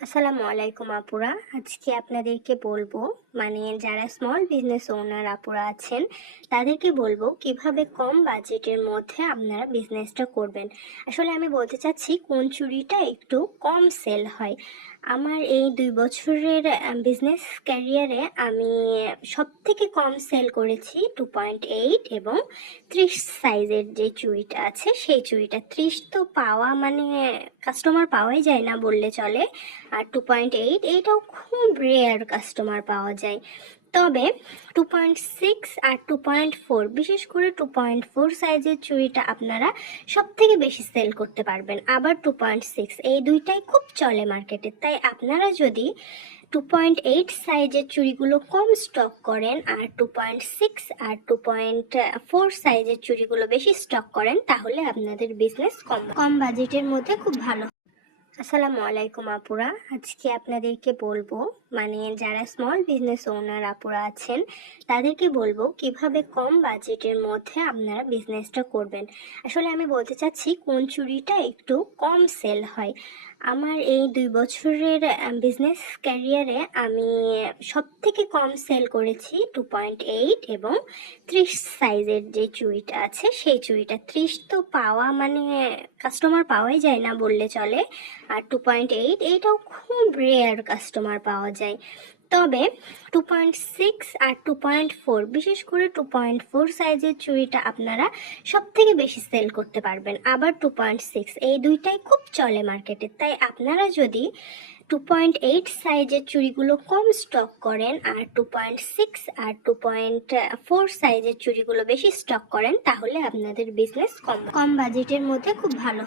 আসসালামু আলাইকুম আপুরা। আজকে আপনাদেরকে বলবো যারা স্মল বিজনেস ওনার আপুরা আছেন তাদেরকে বলবো কিভাবে কম বাজেটের মধ্যে আপনারা বিজনেসটা করবেন। আসলে আমি বলতে চাচ্ছি কোন চুড়িটা একটু কম সেল হয়। আমার এই 2 বছরের বিজনেস ক্যারিয়ারে আমি সব থেকে কম সেল করেছি 2.8 এবং 30 সাইজের যে চুড়িটা আছে সেই চুড়িটা। 30 তো পাওয়া কাস্টমার পাওয়াই যায় না বললে চলে। আর 2.8 এইটাও খুব রেয়ার কাস্টমার পাওয়া যায়। তবে 2.6 আর 2.4, বিশেষ করে 2.4 সাইজের চুড়িটা আপনারা সব থেকে বেশি সেল করতে পারবেন। আবার 2.6 এই দুইটাই খুব চলে মার্কেটে। তাই আপনারা যদি 2.8 সাইজের চুড়িগুলো কম স্টক করেন আর 2.6 আর 2.4 সাইজের চুড়িগুলো বেশি স্টক করেন তাহলে আপনাদের বিজনেস কম কম বাজেটের মধ্যে খুব ভালো। আসসালামু আলাইকুম আপুরা। আজকে আপনাদেরকে বলবো যারা স্মল বিজনেস ওনার আপুরা আছেন তাদেরকে বলবো কিভাবে কম বাজেটের মধ্যে আপনারা বিজনেসটা করবেন। আসলে আমি বলতে চাচ্ছি কোন চুড়িটা একটু কম সেল হয়। আমার এই 2 বছরের বিজনেস ক্যারিয়ারে আমি সব থেকে কম সেল করেছি 2.8 এবং 30 সাইজের যে চুড়িটা আছে সেই চুড়িটা। 30 তো পাওয়া কাস্টমার পাওয়াই যায় না বললে চলে। আর 2.8 এইটাও খুব রেয়ার কাস্টমার পাওয়া যায়। তবে 2.6 আর 2.4, বিশেষ করে 2.4 সাইজের চুড়িটা আপনারা সব থেকে বেশি সেল করতে পারবেন। আবার 2.6 এই দুইটাই খুব চলে মার্কেটে। তাই আপনারা যদি 2.8 সাইজের চুড়িগুলো কম স্টক করেন আর 2.6 আর 2.4 সাইজের চুড়িগুলো বেশি স্টক করেন তাহলে আপনাদের বিজনেস কম কম বাজেটের মধ্যে খুব ভালো।